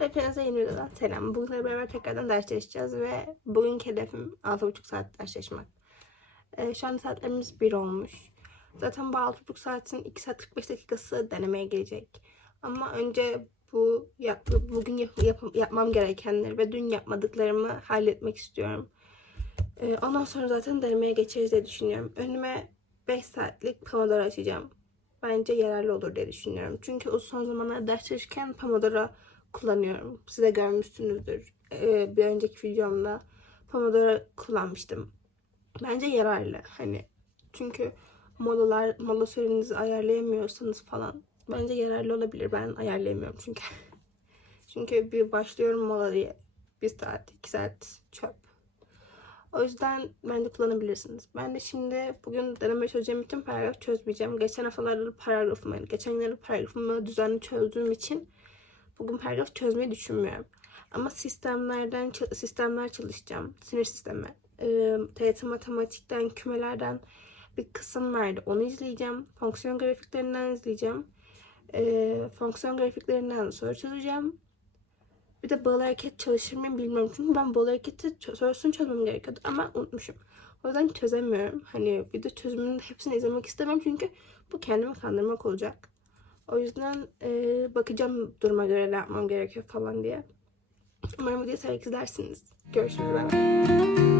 Hepinize yeni videodan selam. Bugün beraber tekrardan ders çalışacağız ve bugünkü hedefim 6,5 saat ders çalışmak. Ee, şu anda saatlerimiz 1 olmuş. Zaten bu 6,5 saatin 2 saat 45 dakikası denemeye gelecek. Ama önce bu yap, bugün yap, yap- yapmam gerekenleri ve dün yapmadıklarımı halletmek istiyorum. Ee, ondan sonra zaten denemeye geçeriz diye düşünüyorum. Önüme 5 saatlik Pomodoro açacağım. Bence yararlı olur diye düşünüyorum. Çünkü o son zamanlarda ders çalışırken Pomodoro kullanıyorum. Siz de görmüşsünüzdür. Ee, bir önceki videomda Pomodoro kullanmıştım. Bence yararlı. Hani çünkü molalar, mola sürenizi ayarlayamıyorsanız falan bence yararlı olabilir. Ben ayarlayamıyorum çünkü. çünkü bir başlıyorum mola diye. Bir saat, iki saat çöp. O yüzden bence kullanabilirsiniz. Ben de şimdi bugün deneme çözeceğim bütün paragraf çözmeyeceğim. Geçen haftalarda da paragrafımı, geçen günlerde paragrafımı düzenli çözdüğüm için bugün paragraf çözmeyi düşünmüyorum. Ama sistemlerden sistemler çalışacağım. Sinir sistemi. E, TYT matematikten, kümelerden bir kısım vardı. Onu izleyeceğim. Fonksiyon grafiklerinden izleyeceğim. Fonksiyon grafiklerinden soru çözeceğim. Bir de bağlı hareket çalışır mıyım bilmiyorum. Çünkü ben bağlı hareketi sorusunu çözmem gerekiyordu ama unutmuşum. O yüzden çözemiyorum. Hani bir de çözümünün hepsini izlemek istemem çünkü bu kendimi kandırmak olacak. O yüzden e, bakacağım duruma göre ne yapmam gerekiyor falan diye. Umarım videoyu severek izlersiniz. Görüşürüz.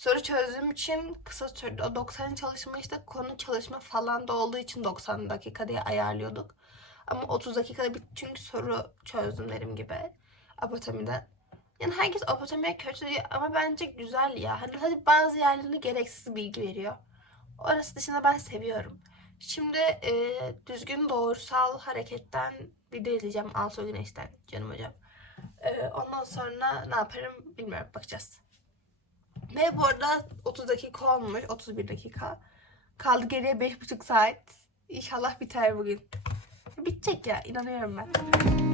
Soru çözdüğüm için kısa sürdü. O 90 çalışma işte konu çalışma falan da olduğu için 90 dakika diye ayarlıyorduk. Ama 30 dakikada bir çünkü soru çözdüm dediğim gibi apotomiden. Yani herkes apotemiye kötü diyor ama bence güzel ya. Hani hadi bazı yerlerinde gereksiz bilgi veriyor. Orası dışında ben seviyorum. Şimdi e, düzgün doğrusal hareketten video izleyeceğim Also Güneş'ten canım hocam. E, ondan sonra ne yaparım bilmiyorum bakacağız. Ve bu arada 30 dakika olmuş 31 dakika. Kaldı geriye 5,5 saat. İnşallah biter bugün. Bitecek ya inanıyorum ben.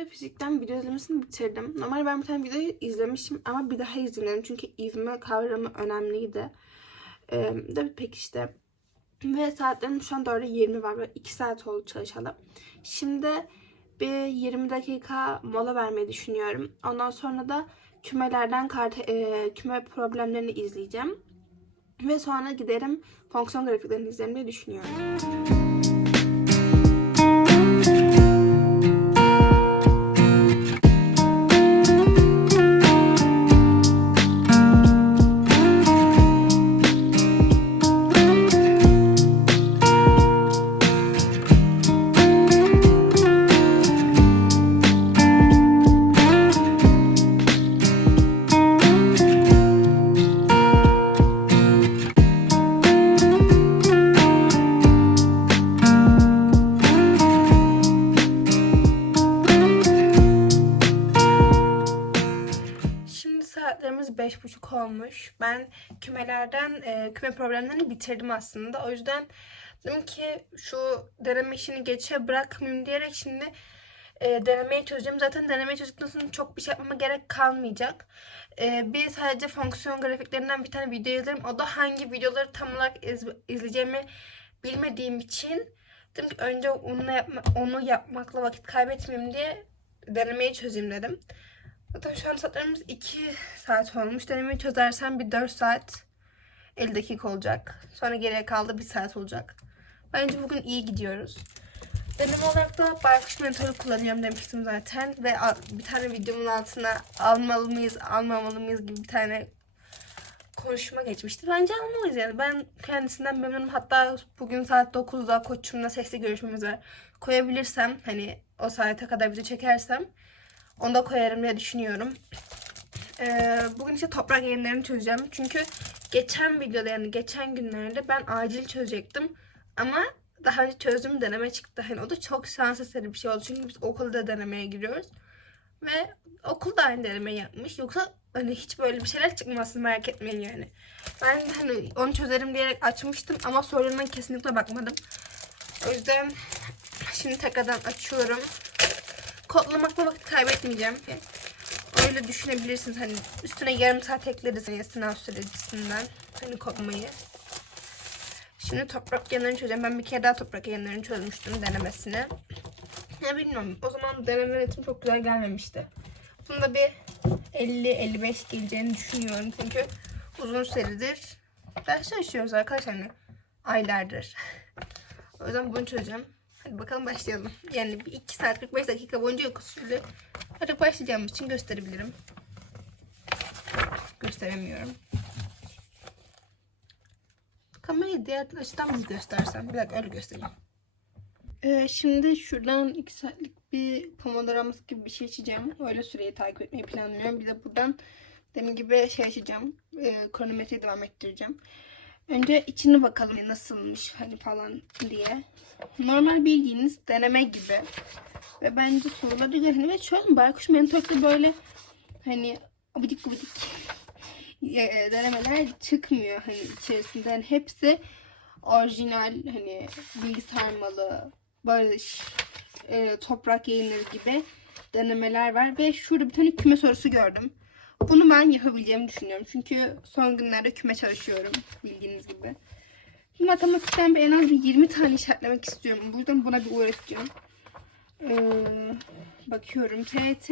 Şimdi fizikten video izlemesini bitirdim. Normalde ben bir tane videoyu izlemişim ama bir daha izledim çünkü ivme kavramı önemliydi. Ee, de pek işte. Ve saatlerim şu an 4'e 20 var. Böyle 2 saat oldu çalışalım. Şimdi bir 20 dakika mola vermeyi düşünüyorum. Ondan sonra da kümelerden kart, e, küme problemlerini izleyeceğim. Ve sonra giderim fonksiyon grafiklerini izlerim diye düşünüyorum. Ben kümelerden e, küme problemlerini bitirdim aslında. O yüzden dedim ki şu deneme işini geçe bırakmayayım diyerek şimdi e, denemeyi çözeceğim. Zaten denemeyi çözdükten sonra çok bir şey yapmama gerek kalmayacak. E, bir sadece fonksiyon grafiklerinden bir tane video yazarım. O da hangi videoları tam olarak iz- izleyeceğimi bilmediğim için dedim ki önce onunla yapma, onu yapmakla vakit kaybetmeyeyim diye denemeyi çözeyim dedim. Zaten şu an saatlerimiz 2 saat olmuş. Denemeyi çözersem bir 4 saat 50 dakika olacak. Sonra geriye kaldı 1 saat olacak. Bence bugün iyi gidiyoruz. Deneme olarak da baykuş mentoru kullanıyorum demiştim zaten. Ve bir tane videomun altına almalı mıyız, almamalı mıyız gibi bir tane konuşma geçmişti. Bence almalıyız yani. Ben kendisinden memnunum. Hatta bugün saat 9'da koçumla sesli görüşmemiz var. Koyabilirsem hani o saate kadar bizi çekersem onu da koyarım diye düşünüyorum. Ee, bugün işte toprak yayınlarını çözeceğim. Çünkü geçen videoda yani geçen günlerde ben acil çözecektim. Ama daha önce çözdüğüm deneme çıktı. Hani o da çok şans eseri bir şey oldu. Çünkü biz okulda denemeye giriyoruz. Ve okul da aynı denemeyi yapmış. Yoksa hani hiç böyle bir şeyler çıkmasın merak etmeyin yani. Ben hani onu çözerim diyerek açmıştım ama sorularına kesinlikle bakmadım. O yüzden şimdi tekrardan açıyorum. Kodlamakla vakit kaybetmeyeceğim. Öyle düşünebilirsiniz. Hani üstüne yarım saat ekleriz hani sınav sürecinden. Hani kopmayı. Şimdi toprak yanlarını çözeceğim. Ben bir kere daha toprak yanlarını çözmüştüm denemesini. Ya bilmiyorum. O zaman deneme netim çok güzel gelmemişti. Bunda bir 50-55 geleceğini düşünüyorum. Çünkü uzun süredir ders çalışıyoruz arkadaşlar. Hani aylardır. o yüzden bunu çözeceğim. Hadi bakalım başlayalım. Yani bir 2 saat 45 dakika boyunca yok usulü. Hadi başlayacağımız için gösterebilirim. Gösteremiyorum. Kamerayı diğer açıdan mı göstersem? Bir dakika öyle göstereyim. Ee, şimdi şuradan 2 saatlik bir pomodoromus gibi bir şey açacağım. Öyle süreyi takip etmeyi planlıyorum. Bir de buradan dediğim gibi şey açacağım. E, kronometreyi devam ettireceğim. Önce içine bakalım nasılmış hani falan diye. Normal bildiğiniz deneme gibi. Ve bence soruları güzel. Hani ve şöyle baykuş mentokta böyle hani abidik gubidik e, denemeler çıkmıyor hani içerisinde. Yani hepsi orijinal hani bilgisayar malı, barış, e, toprak yayınları gibi denemeler var. Ve şurada bir tane küme sorusu gördüm. Bunu ben yapabileceğimi düşünüyorum. Çünkü son günlerde küme çalışıyorum bildiğiniz gibi. Matematikten bir en az bir 20 tane işaretlemek istiyorum. Bu yüzden buna bir uğraşacağım. Ee, bakıyorum. TET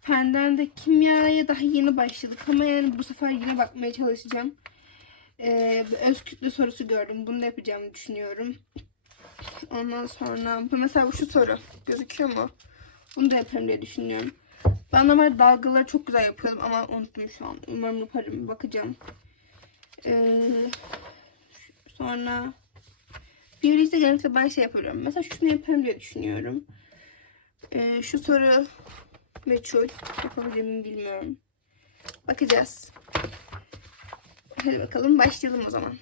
Fenden de kimyaya daha yeni başladık ama yani bu sefer yine bakmaya çalışacağım. Ee, öz kütle sorusu gördüm. Bunu da yapacağımı düşünüyorum. Ondan sonra bu mesela şu soru gözüküyor mu? Bunu da yaparım diye düşünüyorum. Ben normal dalgaları çok güzel yapıyordum ama unuttum şu an. Umarım yaparım. Bakacağım. Ee, sonra biyolojide genellikle ben şey yapıyorum. Mesela şunu yaparım diye düşünüyorum. Ee, şu soru meçhul. Yapabilir miyim bilmiyorum. Bakacağız. Hadi bakalım başlayalım o zaman.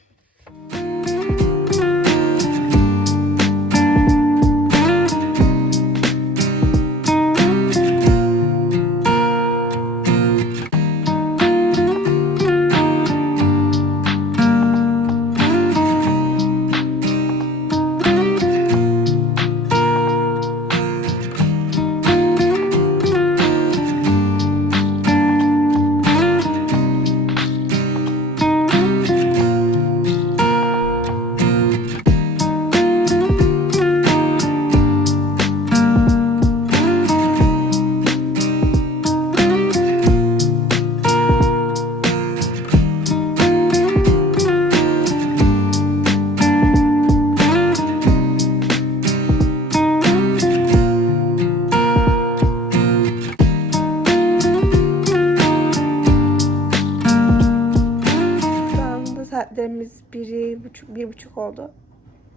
Buçuk, bir buçuk oldu.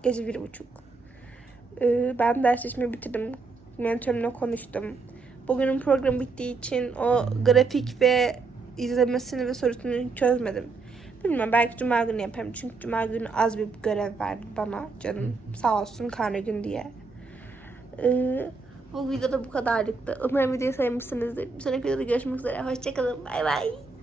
Gece bir buçuk. Ee, ben ders çalışmayı bitirdim. Mentorumla konuştum. Bugünün programı bittiği için o grafik ve izlemesini ve sorusunu çözmedim. Bilmiyorum belki cuma günü yaparım. Çünkü cuma günü az bir görev verdi bana canım. Sağ olsun karne gün diye. Ee, bu videoda bu kadarlıktı. Umarım videoyu sevmişsinizdir. Bir sonraki videoda görüşmek üzere. Hoşçakalın. Bay bay.